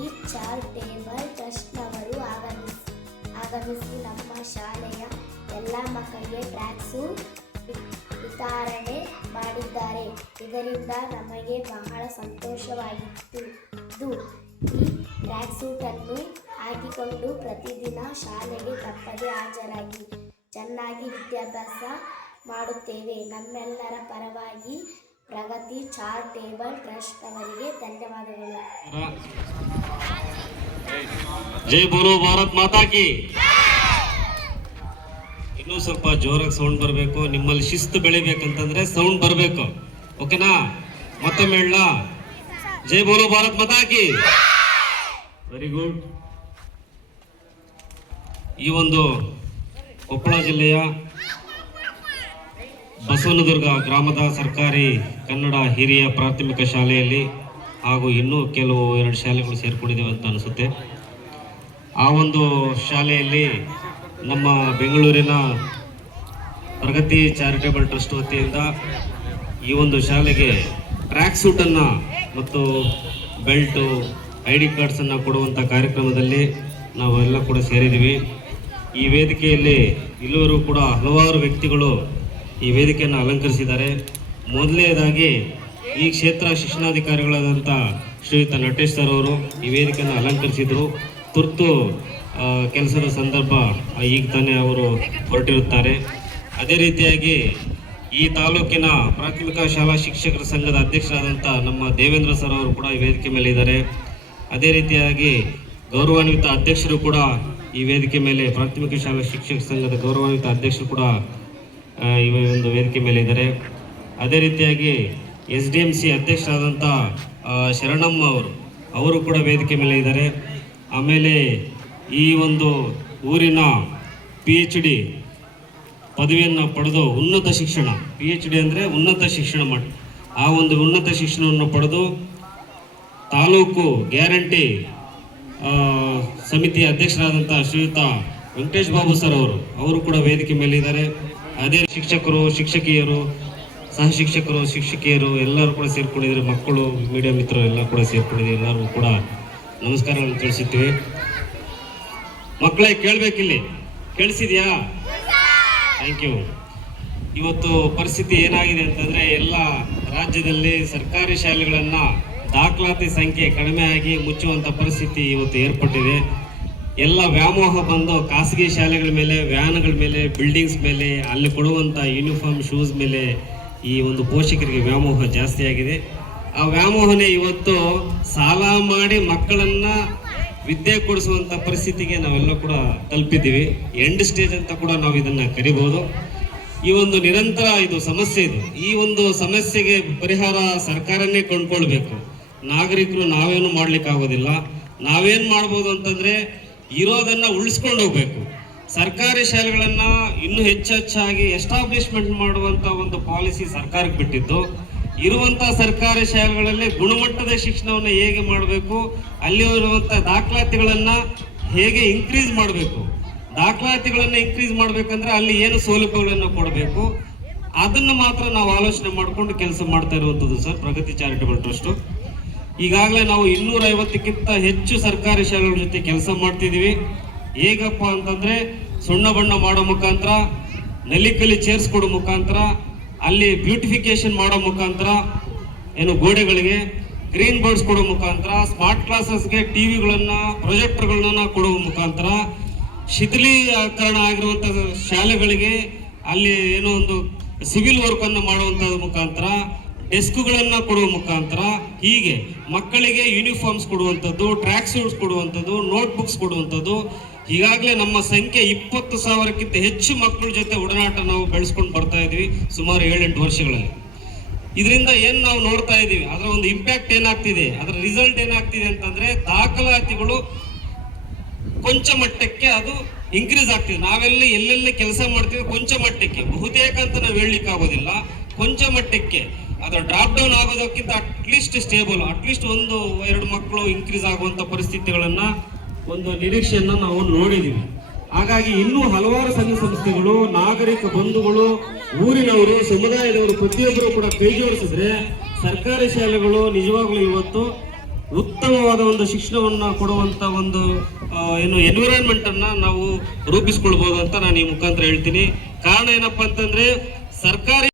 ಪ್ರಗತಿ charitable ಟ್ರಸ್ಟ್ನವರು ಆಗಮಿಸಿ ನಮ್ಮ ಶಾಲೆಯ ಎಲ್ಲ ಮಕ್ಕಳಿಗೆ ಟ್ರ್ಯಾಕ್ ಸೂಟ್ ವಿತರಣೆ ಮಾಡಿದ್ದಾರೆ. ಇದರಿಂದ ನಮಗೆ ಬಹಳ ಸಂತೋಷವಾಗಿತ್ತು. ಈ ಟ್ರ್ಯಾಕ್ ಸೂಟನ್ನು ಹಾಕಿಕೊಂಡು ಪ್ರತಿದಿನ ಶಾಲೆಗೆ ತಪ್ಪದೆ ಹಾಜರಾಗಿ ಚೆನ್ನಾಗಿ ವಿದ್ಯಾಭ್ಯಾಸ ಮಾಡುತ್ತೇವೆ. ನಮ್ಮೆಲ್ಲರ ಪರವಾಗಿ ಪ್ರಗತಿ ಚಾರಿಟೇಬಲ್ ಟ್ರಸ್ಟ್ ಅವರಿಗೆ ಧನ್ಯವಾದಗಳು. ಜೈ ಬೋಲೋ ಭಾರತ್ ಮಾತಾ ಕಿ. ಇನ್ನೂ ಸ್ವಲ್ಪ ಜೋರಾಗಿ ಸೌಂಡ್ ಬರಬೇಕು. ನಿಮ್ಮಲ್ಲಿ ಶಿಸ್ತು ಬೆಳಿಬೇಕಂತಂದ್ರೆ ಸೌಂಡ್ ಬರಬೇಕು. ಓಕೆನಾ? ಮತ್ತೊಮ್ಮೆ ಹೇಳ, ಜೈ ಬೋಲೋ ಭಾರತ್ ಮಾತಾ ಕಿ. Very good. ಈ ಒಂದು ಕೊಪ್ಪಳ ಜಿಲ್ಲೆಯ ಬಸವನದುರ್ಗ ಗ್ರಾಮದ ಸರ್ಕಾರಿ ಕನ್ನಡ ಹಿರಿಯ ಪ್ರಾಥಮಿಕ ಶಾಲೆಯಲ್ಲಿ ಹಾಗೂ ಇನ್ನೂ ಕೆಲವು 2 ಶಾಲೆಗಳು ಸೇರ್ಕೊಂಡಿದ್ದೇವೆ ಅಂತ ಅನಿಸುತ್ತೆ. ಆ ಒಂದು ಶಾಲೆಯಲ್ಲಿ ನಮ್ಮ ಬೆಂಗಳೂರಿನ ಪ್ರಗತಿ ಚಾರಿಟೇಬಲ್ ಟ್ರಸ್ಟ್ ವತಿಯಿಂದ ಈ ಒಂದು ಶಾಲೆಗೆ ಟ್ರ್ಯಾಕ್ ಸೂಟನ್ನು ಮತ್ತು ಬೆಲ್ಟು, ID ಕಾರ್ಡ್ಸನ್ನು ಕೊಡುವಂಥ ಕಾರ್ಯಕ್ರಮದಲ್ಲಿ ನಾವೆಲ್ಲ ಕೂಡ ಸೇರಿದ್ದೀವಿ. ಈ ವೇದಿಕೆಯಲ್ಲಿ ಇಲ್ಲಿವರೆಗೂ ಕೂಡ ಹಲವಾರು ವ್ಯಕ್ತಿಗಳು ಈ ವೇದಿಕೆಯನ್ನು ಅಲಂಕರಿಸಿದ್ದಾರೆ. ಮೊದಲನೇದಾಗಿ ಈ ಕ್ಷೇತ್ರ ಶಿಕ್ಷಣಾಧಿಕಾರಿಗಳಾದಂಥ ಶ್ರೀಯುತ ನಟೇಶ್ ಸರ್ ಅವರು ಈ ವೇದಿಕೆಯನ್ನು ಅಲಂಕರಿಸಿದರು. ತುರ್ತು ಕೆಲಸದ ಸಂದರ್ಭ ಈಗ ತಾನೇ ಅವರು ಹೊರಟಿರುತ್ತಾರೆ. ಅದೇ ರೀತಿಯಾಗಿ ಈ ತಾಲೂಕಿನ ಪ್ರಾಥಮಿಕ ಶಾಲಾ ಶಿಕ್ಷಕರ ಸಂಘದ ಅಧ್ಯಕ್ಷರಾದಂಥ ನಮ್ಮ ದೇವೇಂದ್ರ ಸರ್ ಅವರು ಕೂಡ ಈ ವೇದಿಕೆ ಮೇಲೆ ಇದ್ದಾರೆ. ಅದೇ ರೀತಿಯಾಗಿ ಗೌರವಾನ್ವಿತ ಅಧ್ಯಕ್ಷರು ಕೂಡ ಈ ವೇದಿಕೆ ಮೇಲೆ, ಪ್ರಾಥಮಿಕ ಶಾಲಾ ಶಿಕ್ಷಕ ಸಂಘದ ಗೌರವಾನ್ವಿತ ಅಧ್ಯಕ್ಷರು ಕೂಡ ಈ ಒಂದು ವೇದಿಕೆ ಮೇಲೆ ಇದ್ದಾರೆ. ಅದೇ ರೀತಿಯಾಗಿ SDMC ಅಧ್ಯಕ್ಷರಾದಂಥ ಶರಣಮ್ಮ ಅವರು ಕೂಡ ವೇದಿಕೆ ಮೇಲೆ ಇದ್ದಾರೆ. ಆಮೇಲೆ ಈ ಒಂದು ಊರಿನ PhD ಪದವಿಯನ್ನು ಪಡೆದು ಉನ್ನತ ಶಿಕ್ಷಣ, PhD ಅಂದರೆ ಉನ್ನತ ಶಿಕ್ಷಣ ಮಾಡಿ, ಆ ಒಂದು ಉನ್ನತ ಶಿಕ್ಷಣವನ್ನು ಪಡೆದು ತಾಲೂಕು ಗ್ಯಾರಂಟಿ ಸಮಿತಿಯ ಅಧ್ಯಕ್ಷರಾದಂಥ ಶ್ರೀಯುತ ವೆಂಕಟೇಶ್ ಬಾಬು ಸರ್ ಅವರು ಕೂಡ ವೇದಿಕೆ ಮೇಲೆ ಇದ್ದಾರೆ. ಅದೇ ಶಿಕ್ಷಕರು, ಶಿಕ್ಷಕಿಯರು, ಸಹ ಶಿಕ್ಷಕರು, ಶಿಕ್ಷಕಿಯರು ಎಲ್ಲರೂ ಕೂಡ ಸೇರ್ಕೊಂಡಿದ್ದಾರೆ. ಮಕ್ಕಳು, ಮೀಡಿಯಾ ಮಿತ್ರರು ಎಲ್ಲ ಕೂಡ ಸೇರ್ಕೊಂಡಿದ್ದಾರೆ. ಎಲ್ಲರಿಗೂ ಕೂಡ ನಮಸ್ಕಾರಗಳನ್ನು ತಿಳಿಸುತ್ತೀವಿ. ಮಕ್ಕಳೇ ಕೇಳಬೇಕಿಲ್ಲಿ, ಕೇಳಿಸಿದ್ಯಾ? Thank you. ಇವತ್ತು ಪರಿಸ್ಥಿತಿ ಏನಾಗಿದೆ ಅಂತಂದರೆ, ಎಲ್ಲ ರಾಜ್ಯದಲ್ಲಿ ಸರ್ಕಾರಿ ಶಾಲೆಗಳನ್ನು ದಾಖಲಾತಿ ಸಂಖ್ಯೆ ಕಡಿಮೆ ಆಗಿ ಮುಚ್ಚುವಂಥ ಪರಿಸ್ಥಿತಿ ಇವತ್ತು ಏರ್ಪಟ್ಟಿದೆ. ಎಲ್ಲ ವ್ಯಾಮೋಹ ಬಂದು ಖಾಸಗಿ ಶಾಲೆಗಳ ಮೇಲೆ, ವ್ಯಾನ್ಗಳ ಮೇಲೆ, ಬಿಲ್ಡಿಂಗ್ಸ್ ಮೇಲೆ, ಅಲ್ಲಿ ಕೊಡುವಂಥ ಯೂನಿಫಾರ್ಮ್, ಶೂಸ್ ಮೇಲೆ ಈ ಒಂದು ಪೋಷಕರಿಗೆ ವ್ಯಾಮೋಹ ಜಾಸ್ತಿ ಆಗಿದೆ. ಆ ವ್ಯಾಮೋಹನೇ ಇವತ್ತು ಸಾಲ ಮಾಡಿ ಮಕ್ಕಳನ್ನು ವಿದ್ಯೆ ಕೊಡಿಸುವಂಥ ಪರಿಸ್ಥಿತಿಗೆ ನಾವೆಲ್ಲ ಕೂಡ ತಲುಪಿದ್ದೀವಿ. ಎಂಡ್ ಸ್ಟೇಜ್ ಅಂತ ಕೂಡ ನಾವು ಇದನ್ನು ಕರಿಬೋದು. ಈ ಒಂದು ನಿರಂತರ ಇದು ಸಮಸ್ಯೆ ಇದು. ಈ ಒಂದು ಸಮಸ್ಯೆಗೆ ಪರಿಹಾರ ಸರ್ಕಾರನೇ ಕೊಂಡ್ಕೊಳ್ಬೇಕು. ನಾಗರಿಕರು ನಾವೇನು ಮಾಡ್ಲಿಕ್ಕಾಗೋದಿಲ್ಲ. ನಾವೇನು ಮಾಡ್ಬೋದು ಅಂತಂದರೆ ಇರೋದನ್ನು ಉಳಿಸ್ಕೊಂಡು ಹೋಗ್ಬೇಕು. ಸರ್ಕಾರಿ ಶಾಲೆಗಳನ್ನು ಇನ್ನೂ ಹೆಚ್ಚಾಗಿ ಎಸ್ಟಾಬ್ಲಿಷ್ಮೆಂಟ್ ಮಾಡುವಂಥ ಒಂದು ಪಾಲಿಸಿ ಸರ್ಕಾರಕ್ಕೆ ಬಿಟ್ಟಿದ್ದು. ಇರುವಂಥ ಸರ್ಕಾರಿ ಶಾಲೆಗಳಲ್ಲಿ ಗುಣಮಟ್ಟದ ಶಿಕ್ಷಣವನ್ನು ಹೇಗೆ ಮಾಡಬೇಕು, ಅಲ್ಲಿ ಇರುವಂಥ ದಾಖಲಾತಿಗಳನ್ನು ಹೇಗೆ ಇನ್ಕ್ರೀಸ್ ಮಾಡಬೇಕು, ದಾಖಲಾತಿಗಳನ್ನು ಇನ್ಕ್ರೀಸ್ ಮಾಡಬೇಕಂದ್ರೆ ಅಲ್ಲಿ ಏನು ಸೌಲಭ್ಯಗಳನ್ನು ಕೊಡಬೇಕು, ಅದನ್ನು ಮಾತ್ರ ನಾವು ಆಲೋಚನೆ ಮಾಡಿಕೊಂಡು ಕೆಲಸ ಮಾಡ್ತಾ ಇರುವಂಥದ್ದು ಸರ್ ಪ್ರಗತಿ ಚಾರಿಟೇಬಲ್ ಟ್ರಸ್ಟು. ಈಗಾಗಲೇ ನಾವು 250ಕ್ಕಿಂತ ಹೆಚ್ಚು ಸರ್ಕಾರಿ ಶಾಲೆಗಳ ಜೊತೆ ಕೆಲಸ ಮಾಡ್ತಿದ್ದೀವಿ. ಹೇಗಪ್ಪ ಅಂತಂದರೆ, ಸುಣ್ಣ ಬಣ್ಣ ಮಾಡೋ ಮುಖಾಂತರ, ನಲಿಕಲಿ ಚೇರ್ಸ್ ಕೊಡೋ ಮುಖಾಂತರ, ಅಲ್ಲಿ ಬ್ಯೂಟಿಫಿಕೇಶನ್ ಮಾಡೋ ಮುಖಾಂತರ, ಏನು ಗೋಡೆಗಳಿಗೆ ಗ್ರೀನ್ ಬೋರ್ಡ್ಸ್ ಕೊಡೋ ಮುಖಾಂತರ, ಸ್ಮಾರ್ಟ್ ಕ್ಲಾಸಸ್ಗೆ ಟಿವಿಗಳನ್ನು, ಪ್ರೊಜೆಕ್ಟರ್ಗಳನ್ನ ಕೊಡುವ ಮುಖಾಂತರ, ಶಿಥಿಲೀಕರಣ ಆಗಿರುವಂಥ ಶಾಲೆಗಳಿಗೆ ಅಲ್ಲಿ ಏನೋ ಒಂದು ಸಿವಿಲ್ ವರ್ಕನ್ನು ಮಾಡುವಂಥದ್ದು ಮುಖಾಂತರ, ಡೆಸ್ಕ್ಗಳನ್ನು ಕೊಡುವ ಮುಖಾಂತರ, ಹೀಗೆ ಮಕ್ಕಳಿಗೆ ಯೂನಿಫಾರ್ಮ್ಸ್ ಕೊಡುವಂಥದ್ದು, ಟ್ರ್ಯಾಕ್ ಸೂಟ್ಸ್ ಕೊಡುವಂಥದ್ದು, ನೋಟ್ಬುಕ್ಸ್ ಕೊಡುವಂಥದ್ದು. ಈಗಾಗಲೇ ನಮ್ಮ ಸಂಖ್ಯೆ 20,000ಕ್ಕಿಂತ ಹೆಚ್ಚು ಮಕ್ಕಳ ಜೊತೆ ಒಡನಾಟ ನಾವು ಬೆಳೆಸ್ಕೊಂಡು ಬರ್ತಾ ಇದ್ವಿ ಸುಮಾರು 7-8 ವರ್ಷಗಳಲ್ಲಿ. ಇದರಿಂದ ಏನು ನಾವು ನೋಡ್ತಾ ಇದ್ದೀವಿ, ಅದರ ಒಂದು ಇಂಪ್ಯಾಕ್ಟ್ ಏನಾಗ್ತಿದೆ, ಅದರ ರಿಸಲ್ಟ್ ಏನಾಗ್ತಿದೆ ಅಂತಂದರೆ, ದಾಖಲಾತಿಗಳು ಕೊಂಚ ಮಟ್ಟಕ್ಕೆ ಅದು ಇನ್ಕ್ರೀಸ್ ಆಗ್ತಿದೆ. ನಾವೆಲ್ಲ ಎಲ್ಲೆಲ್ಲಿ ಕೆಲಸ ಮಾಡ್ತೀವಿ ಕೊಂಚ ಮಟ್ಟಕ್ಕೆ, ಬಹುತೇಕ ಅಂತ ನಾವು ಹೇಳಲಿಕ್ಕೆ ಆಗೋದಿಲ್ಲ, ಕೊಂಚ ಮಟ್ಟಕ್ಕೆ ಅದರ ಡ್ರಾಪ್ ಡೌನ್ ಆಗೋದಕ್ಕಿಂತ ಅಟ್ಲೀಸ್ಟ್ ಸ್ಟೇಬಲ್, ಅಟ್ಲೀಸ್ಟ್ 1-2 ಮಕ್ಕಳು ಇನ್ಕ್ರೀಸ್ ಆಗುವಂಥ ಪರಿಸ್ಥಿತಿಗಳನ್ನು, ಒಂದು ನಿರೀಕ್ಷೆಯನ್ನು ನಾವು ನೋಡಿದ್ದೀವಿ. ಹಾಗಾಗಿ ಇನ್ನೂ ಹಲವಾರು ಸಂಘ ಸಂಸ್ಥೆಗಳು, ನಾಗರಿಕ ಬಂಧುಗಳು, ಊರಿನವರು, ಸಮುದಾಯದವರು ಪ್ರತಿಯೊಬ್ಬರು ಕೂಡ ಕೈ ಜೋಡಿಸಿದ್ರೆ ಸರ್ಕಾರಿ ಶಾಲೆಗಳು ನಿಜವಾಗ್ಲೂ ಇವತ್ತು ಉತ್ತಮವಾದ ಒಂದು ಶಿಕ್ಷಣವನ್ನು ಕೊಡುವಂತ ಒಂದು ಏನು ಎನ್ವಿರಾನ್ಮೆಂಟ್ ಅನ್ನ ನಾವು ರೂಪಿಸ್ಕೊಳ್ಬಹುದು ಅಂತ ನಾನು ಈ ಮುಖಾಂತರ ಹೇಳ್ತೀನಿ. ಕಾರಣ ಏನಪ್ಪಾ ಅಂತಂದ್ರೆ ಸರ್ಕಾರಿ